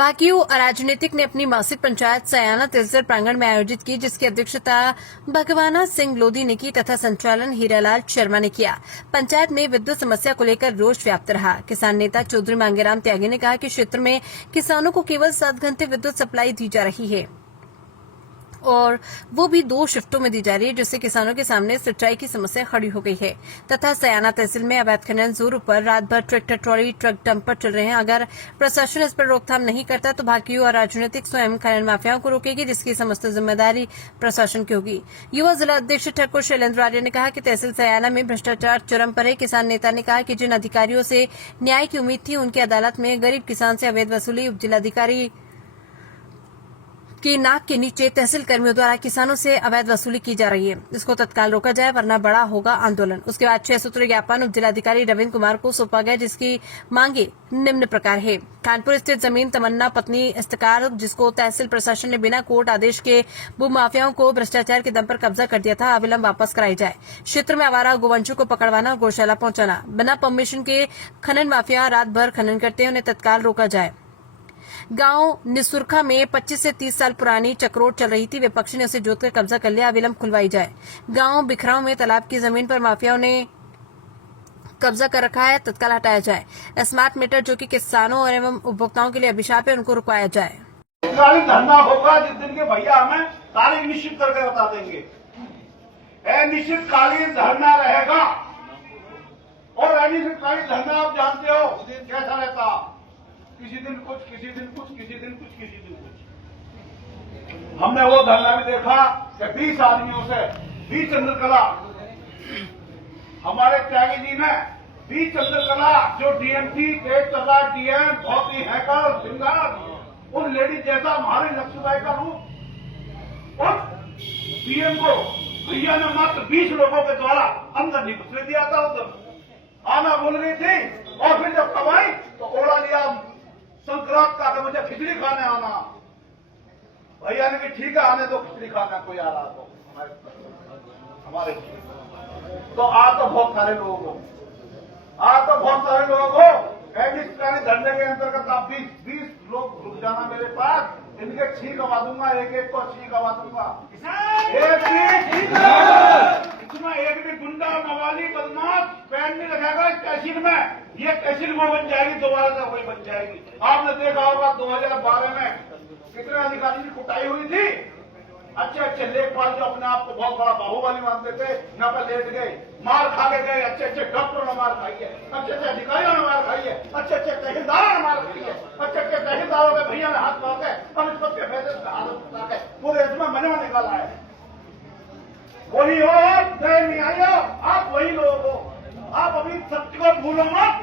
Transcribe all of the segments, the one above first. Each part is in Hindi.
बाकियों अराजनीतिक ने अपनी मासिक पंचायत सयाना तहसील प्रांगण में आयोजित की, जिसकी अध्यक्षता भगवाना सिंह लोधी ने की तथा संचालन हीरालाल शर्मा ने किया। पंचायत में विद्युत समस्या को लेकर रोष व्याप्त रहा। किसान नेता चौधरी मांगेराम त्यागी ने कहा कि क्षेत्र में किसानों को केवल 7 घंटे विद्युत सप्लाई दी जा रही है और वो भी 2 शिफ्टों में दी जा रही है, जिससे किसानों के सामने सिंचाई की समस्या खड़ी हो गई है। तथा सयाना तहसील में अवैध खनन जोरों पर रात भर ट्रैक्टर ट्रॉली ट्रक डंपर चल रहे हैं। अगर प्रशासन इस पर रोकथाम नहीं करता तो भाकियों और राजनीतिक स्वयं खनन माफियाओं को रोकेगी, जिसकी समस्त जिम्मेदारी प्रशासन की होगी। युवा जिला अध्यक्ष ठाकुर शैलेंद्र आर्य ने कहा कि तहसील सयाना में भ्रष्टाचार चरम पर है। किसान नेता ने कहा कि जिन अधिकारियों से न्याय की उम्मीद थी, उनकी अदालत में गरीब किसान से अवैध वसूली उप जिलाधिकारी की नाक के नीचे तहसील कर्मियों द्वारा किसानों से अवैध वसूली की जा रही है। इसको तत्काल रोका जाए, वरना बड़ा होगा आंदोलन। उसके बाद 6 सूत्रीय ज्ञापन उप जिलाधिकारी रविंद्र कुमार को सौंपा गया, जिसकी मांगे निम्न प्रकार है। कानपुर स्थित जमीन तमन्ना पत्नी इस्तकार, जिसको तहसील प्रशासन ने बिना कोर्ट आदेश के भूमाफियाओं को भ्रष्टाचार के दम पर कब्जा कर दिया था, अविलंब वापस कराई जाए। क्षेत्र में आवारा गोवंशों को पकड़वाना, गौशाला पहुंचाना, बिना परमिशन के खनन माफिया रात भर खनन करते हैं, उन्हें तत्काल रोका जाए। गांव निसुरखा में 25 से 30 साल पुरानी चक्रोट चल रही थी, विपक्ष ने उसे जोतकर कब्जा कर लिया, अविलंब खुलवाई जाए। गांव बिखराव में तालाब की जमीन पर माफियाओं ने कब्जा कर रखा है, तत्काल हटाया जाए। स्मार्ट मीटर जो कि किसानों एवं उपभोक्ताओं के लिए अभिशाप है, उनको रुकवाया जाए। धरना होगा जिस दिन के भैया हमें तारीख निश्चित करके बता देंगे। अनिश्चितकालीन धरना रहेगा और अनिश्चितकालीन धरना आप जानते हो कैसा रहता, किसी दिन कुछ, किसी दिन कुछ, किसी दिन कुछ, किसी दिन कुछ। हमने वो धरना भी देखा कि 20 आदमियों से 20 चंद्रकला, हमारे त्यागी जी ने 20 चंद्रकला जो डीएमसी तेज तर्रा डीएम भौती हैकर सिंगार, उन लेडीज जैसा हमारे लक्ष्मीबाई का रूप, और पीएम को भैया ने मात्र 20 लोगों के द्वारा अंदर नहीं घुसने दिया था। उधर आना बोल रही थी और फिर जब कमाई तो ओढ़ा लिया संक्रांत का कि मुझे खिचड़ी खाने आना। भैया ने कि ठीक है, आने दो, खिचड़ी खाना कोई आ रहा तो हमारे तो आ तो बहुत सारे लोगों को, धरने के अंतर्गत आप 20 लोग रुक जाना मेरे पास, इनके छी गवा दूंगा, एक को छी गवा दूंगा। इसमें एक भी गुंडा मवाली बदमाश पैन नहीं रखेगा इस तहसील में। ये तहसील वो बन जाएगी, दोबारा से वही बन जाएगी। आपने देखा होगा 2012 में कितने अधिकारी की कुटाई हुई थी। अच्छे लेखपाल जो अपने आप को बहुत बड़ा बाहुबली मानते थे, यहाँ पर लेट गए, मार खा के गए। अच्छे डॉक्टरों ने मार खाई है, अच्छे अधिकारियों ने मार खाई है, अच्छे तहसीलदारों ने मार खाई है, अच्छे तहसीलदारों के भैया ने हाथ मार के अब इस के फैसले से हाथ उठा के पूरे इसमें मजा निकाला है। वही हो जय नहीं आई हो, आप वही लोग हो। आप अभी सत्य को भूलो मत।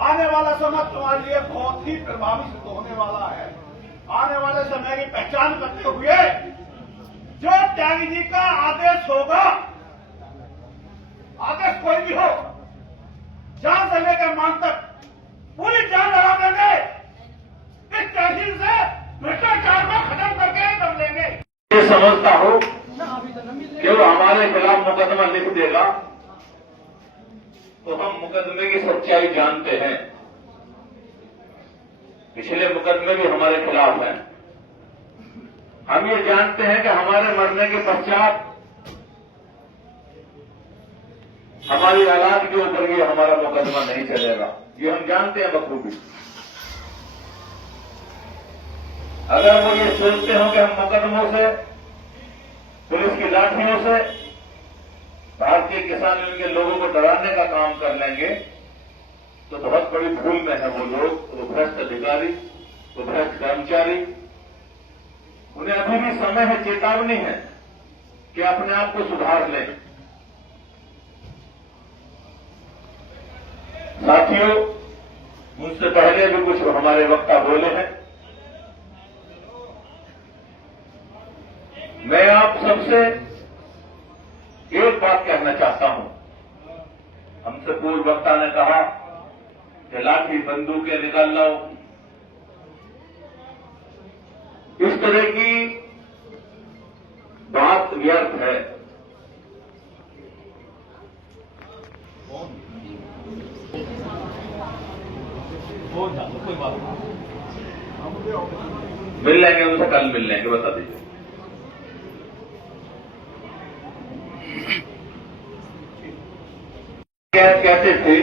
आने वाला समय तुम्हारे लिए बहुत ही प्रभावी सिद्ध होने वाला है। आने वाले समय की पहचान करते हुए जो त्यागी जी का आदेश होगा, आदेश कोई भी हो, जान से लेकर मान तक पूरी जान लगा देंगे। इस तहसील से भ्रष्टाचार को खत्म करके कर लेंगे। ये समझता हो कि वो हमारे खिलाफ मुकदमा लिख देगा तो हम मुकदमे की सच्चाई जानते हैं। पिछले मुकदमे भी हमारे खिलाफ हैं। हम ये जानते हैं कि हमारे मरने के पश्चात हमारी औलाद के ऊपर ये हमारा मुकदमा नहीं चलेगा, ये हम जानते हैं बखूबी। अगर वो ये सोचते हो कि हम मुकदमों से, पुलिस की लाठियों से भारतीय किसान यूनियन के लोगों को डराने का काम कर लेंगे तो बहुत बड़ी भूल में है वो लोग, वो भ्रष्ट अधिकारी, वो भ्रष्ट कर्मचारी। उन्हें अभी भी समय है, चेतावनी है कि अपने आप को सुधार लें। साथियों, मुझसे पहले भी कुछ हमारे वक्ता बोले हैं। मैं आप सबसे एक बात कहना चाहता हूं। हमसे पूर्व वक्ता ने कहा कि लाठी बंदूकें निकाल लो, इस तरह की बात व्यर्थ है। बहुत ज्यादा मिल लेंगे उनसे, कल मिल लेंगे, बता दीजिए। कहते थे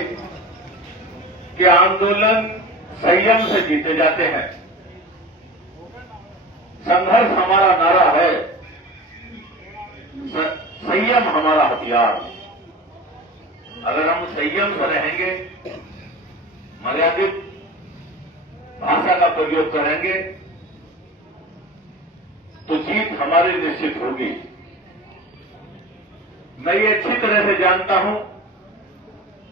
कि आंदोलन संयम से जीते जाते हैं, संघर्ष हमारा नारा है, संयम हमारा हथियार। अगर हम संयम से रहेंगे, मर्यादित भाषा का प्रयोग करेंगे, तो जीत हमारी निश्चित होगी। मैं ये अच्छी तरह से जानता हूं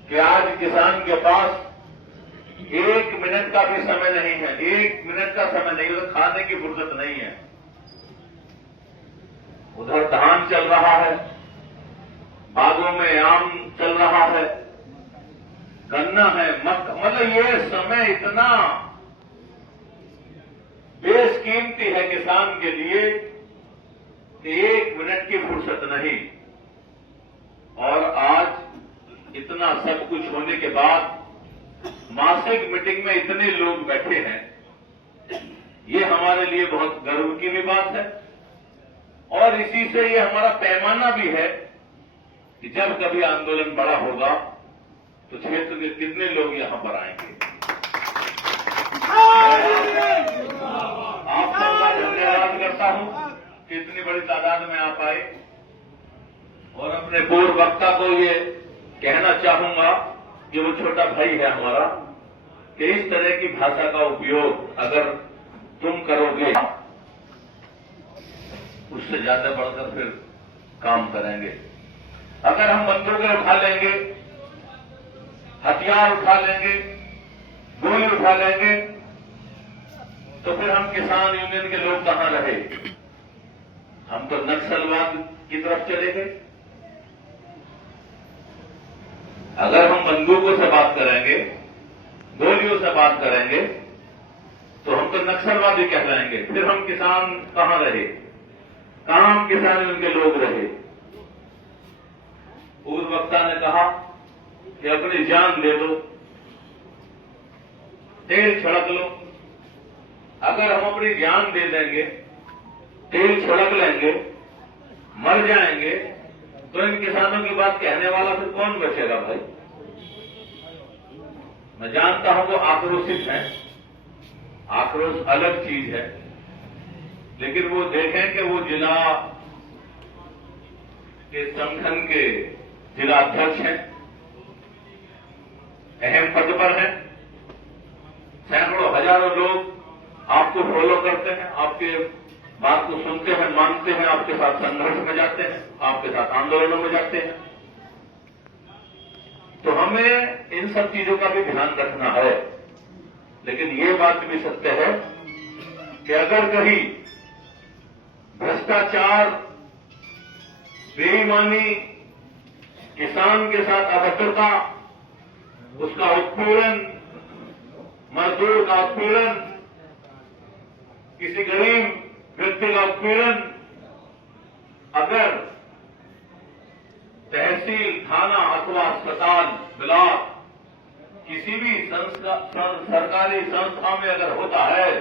कि आज किसान के पास 1 मिनट का भी समय नहीं है, 1 मिनट का समय नहीं, तो खाने की फुर्सत नहीं है। उधर धान चल रहा है, बागों में आम चल रहा है, गन्ना है, मतलब ये समय इतना बेशकीमती है किसान के लिए कि 1 मिनट की फुर्सत नहीं। और आज इतना सब कुछ होने के बाद मासिक मीटिंग में इतने लोग बैठे हैं, ये हमारे लिए बहुत गर्व की भी बात है। और इसी से ये हमारा पैमाना भी है कि जब कभी आंदोलन बड़ा होगा तो क्षेत्र के कितने लोग यहां पर आएंगे। आप सबका धन्यवाद करता हूं कि इतनी बड़ी तादाद में आप आए। और अपने पूर्व वक्ता को ये कहना चाहूंगा कि वो छोटा भाई है हमारा, कि इस तरह की भाषा का उपयोग अगर तुम करोगे, उससे ज्यादा बढ़कर फिर काम करेंगे। अगर हम बंदूकें उठा लेंगे, हथियार उठा लेंगे, गोली उठा लेंगे, तो फिर हम किसान यूनियन के लोग कहां रहे? हम तो नक्सलवाद की तरफ चले गए। अगर हम बंदूकों से बात करेंगे, गोलियों से बात करेंगे, तो हम तो नक्सलवादी कहलाएंगे। फिर हम किसान कहां रहे? कहां हम किसान यूनियन के लोग रहे? पूर्व वक्ता ने कहा कि अपनी जान दे दो, तेल छिड़क लो। अगर हम अपनी जान दे देंगे, तेल छिड़क लेंगे, मर जाएंगे, तो इन किसानों की बात कहने वाला फिर कौन बचेगा भाई? मैं जानता हूं वो आक्रोशित है, आक्रोश अलग चीज है, लेकिन वो देखें कि वो जिला के संगठन के जिला अध्यक्ष हैं, अहम पद पर हैं, सैकड़ों हजारों लोग आपको फॉलो करते हैं, आपके बात को सुनते हैं, मानते हैं, आपके साथ संघर्ष में जाते हैं, आपके साथ आंदोलनों में जाते हैं। तो हमें इन सब चीजों का भी ध्यान रखना है। लेकिन ये बात भी सत्य है कि अगर कहीं भ्रष्टाचार, बेईमानी, किसान के साथ अभद्रता, उसका उत्पीड़न, मजदूर का उत्पीड़न, किसी गरीब व्यक्ति का उत्पीड़न, अगर तहसील, थाना अथवा अस्पताल, ब्लॉक, किसी भी सरकारी संस्था में अगर होता है,